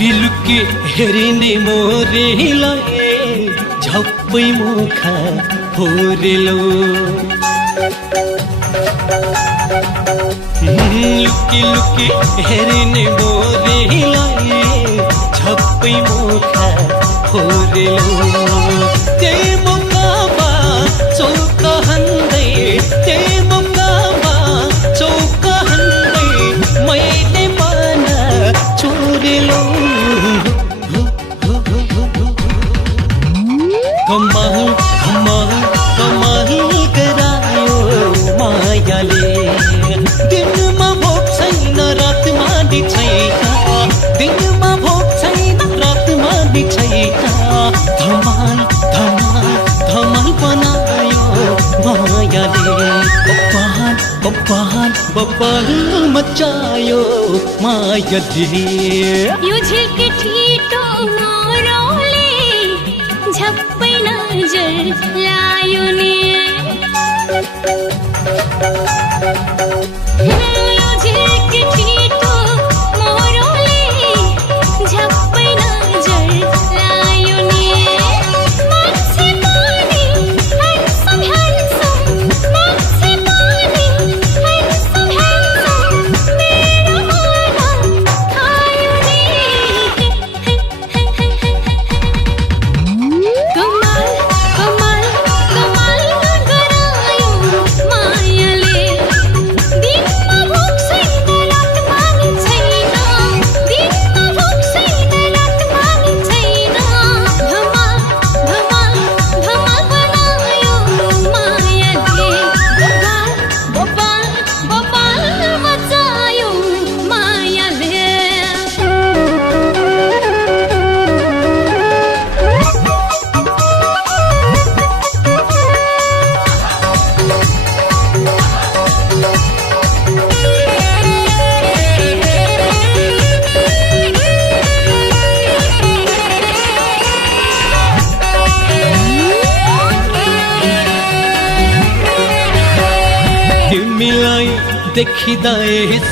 लुकी हेरिने मोरेलाई झप्पै मुखा फोरेलो लुकी लुकी हेरिने मोरेलाई झप्पै मुखा फोरेलो त्यही मौकामा चौक हान्दै त्यही मौकामा चौक हान्दै मैले मन छोडेलो कमाल कमाल कमाल गरायो मायाले दिनमा भोक छैन रातमा नि छैन दिनमा भोक छैन रातमा नि छैन धमाल धमाल धमाल बनायो मायाले बब्बाल बब्बाल बब्बाल मचायो मायाले यो झिल्के ठिटो मोरोले झप्पै नजर लायो नि यो झिल्के ठिटो मोरोले झप्पै नजर लायो नि मान्छे पनि ह्यान्डसम ह्यान्डसम मान्छे पनि ह्यान्डसम ह्यान्डसम मेरो मन खायो नि कमाल कमाल कमाल गरायो मायाले दिनमा भोक छैन रातमा नि छैन दिनमा भोक छैन रातमा नि छैन धमाल धमाल धमाल बनायो मायाले बब्बाल बब्बाल बब्बाल मचायो मायाले तिमीलाई देखिँदा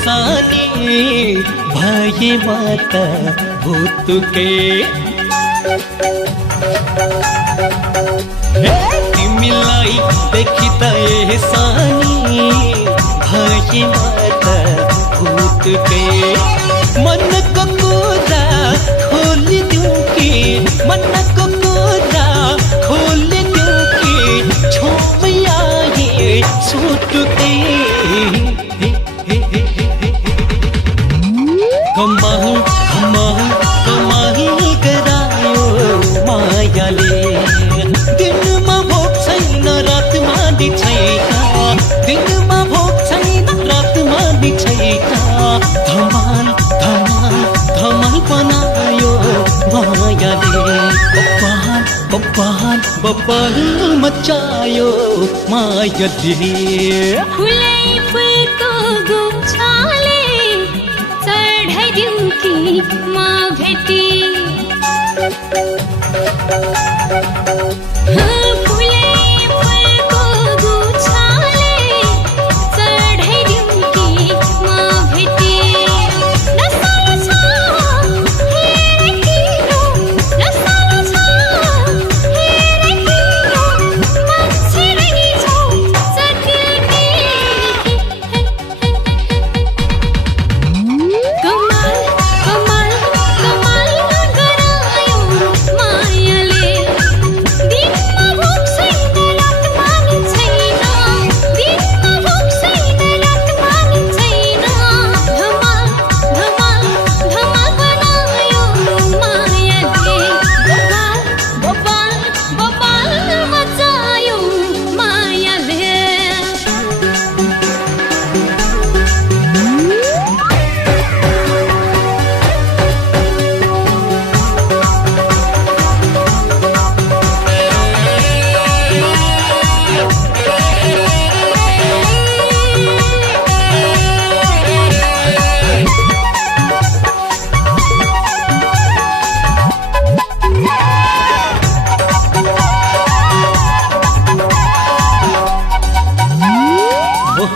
सानी भए माता भुतुके तिमीलाई देखिँदा सानी भए माता भुतुके मनको कुरा खोलिदिऊ कि मनको कुरा खोलिदिऊ कि छोपै आए सुटुके कमाल कमाल कमाल गरायो मायाले दिनमा भोक छैन रातमा नि छैन दिनमा भोक छैन रातमा नि छैन धमाल धमाल धमाल बनायो मायाले बब्बाल बब्बाल बब्बाल मचायो मायाले फुलै फुलको गुच्छाले चढाइदिऊ कि म भेटी फुलै फुलको गुच्छाले चढाइदिऊ कि म भेटी रसालो छ हेरे किरो रसालो छ हेरे किरो मान्छे रहेछौ चटिल्के कमाल कमाल कमाल गरायो मायाले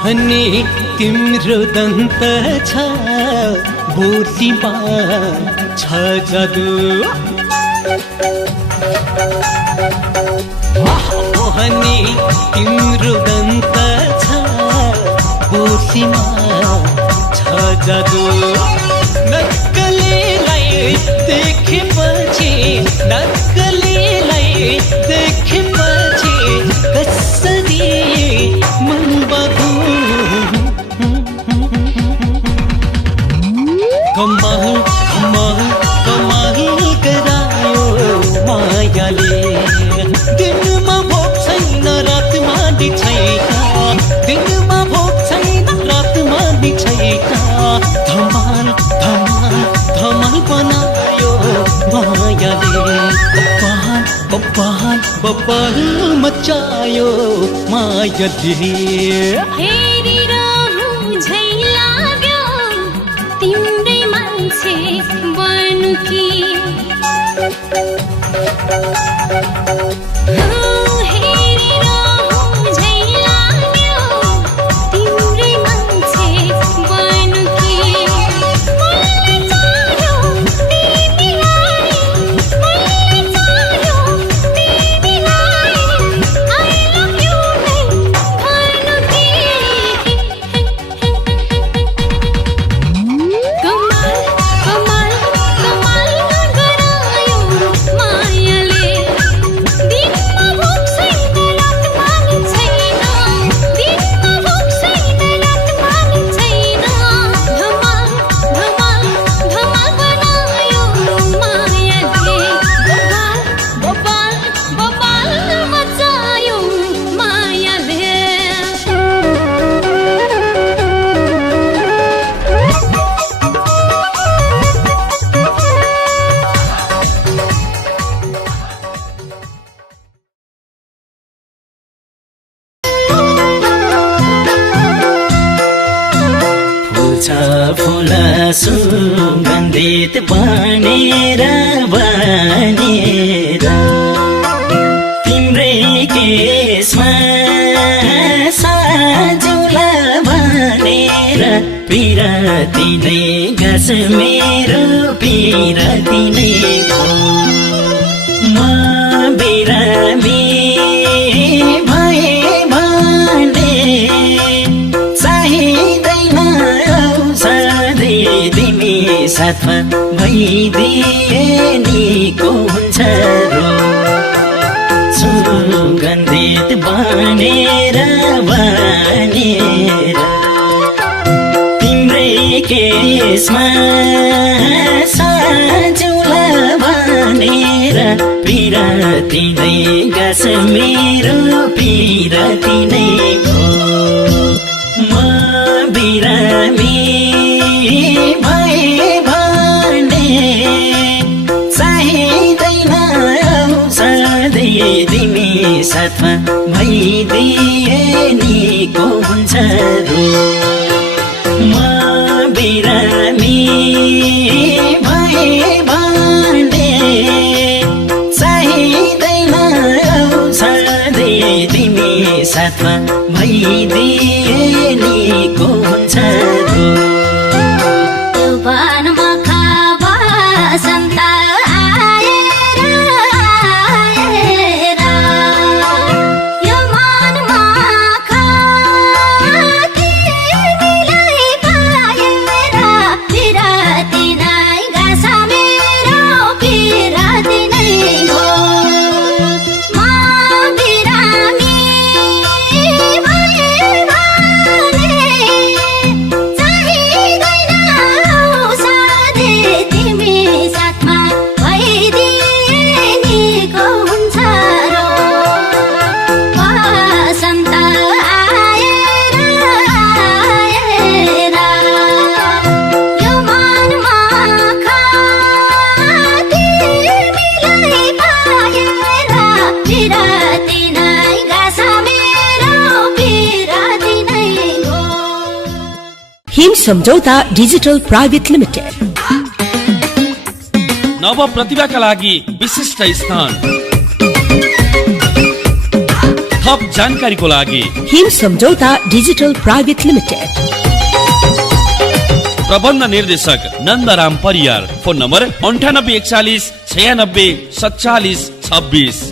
मोहनी तिम्रो दन्त छ बोटीमा छ जादु मोहनी तिम्रो दन्त छ बोटीमा छ जादु नक्कलीलाई देखेपछि कसरी मन बधु कमाल कमाल कमाल गरायो मायाले दिनमा भोक छैन रातमा छैन दिनमा भोक छैन रातमा छैन धमाल धमाल धमाल बनायो मायाले बब्बाल बब्बाल मचायो मायाले हेरिरहु झै लाग्यो तिम्रै मान्छे बनु कि हेरिरहु झै लाग्यो तिम्रै मान्छे बनु कि मैले चाह्यो तिमीलाई मैले चाह्यो तिमीलाई आई लभ यु नै भन्नु कि कमाल कमाल कमाल गरायो मायाले दिनमा भोक छैन रातमा छैन दिनमा भोक छैन रातमा छैन धमाल धमाल धमाल बनायो मायाले बब्बाल बब्बाल मचायो मायाले फुल्छ फुल सुगन्धित बनेर तिम्रै केसमा साजुला भनेर पिरती नै गस मेरो पिरती नै हो म बिरामी भए भने चाहिँदैन औषधि तिमी साथमा भइदिए निको हुन्छ रो सुगन्धित बनेर तिम्रै केसमा साजुला भनेर पिरती नै गस मेरो पिरती नै हो म बिरामी भए भने चाहिँदैन औषधि तिमी साथमा भइदिए निको हुन्छ रो म बिरामी भए भने चाहिँदैन औषधि तिमी साथमा भइदिए निको हुन्छ रो वनमा खाबा सन्त आएर यो मनमा खा तिमीलाई पाएर पिराती नै गाँस मेरो पिराती नै हो म बिरामी भए भने चाहिँदैन औषधि तिमी साथमा भइदिए निको हुन्छ रो वसन्त आएर यो मनमा खा तिमीलाई पाएर पिराती नै गाँस मेरो पिराती नै हो हिम सम्झौता डिजिटल प्राइवेट लिमिटेड नव प्रतिभाका लागि विशिष्ट स्थान थप जानकारीको लागि हिम सम्झौता डिजिटल प्राइभेट लिमिटेड। प्रबन्ध निर्देशक नन्दराम परियार। Phone number 9841 96 47 26।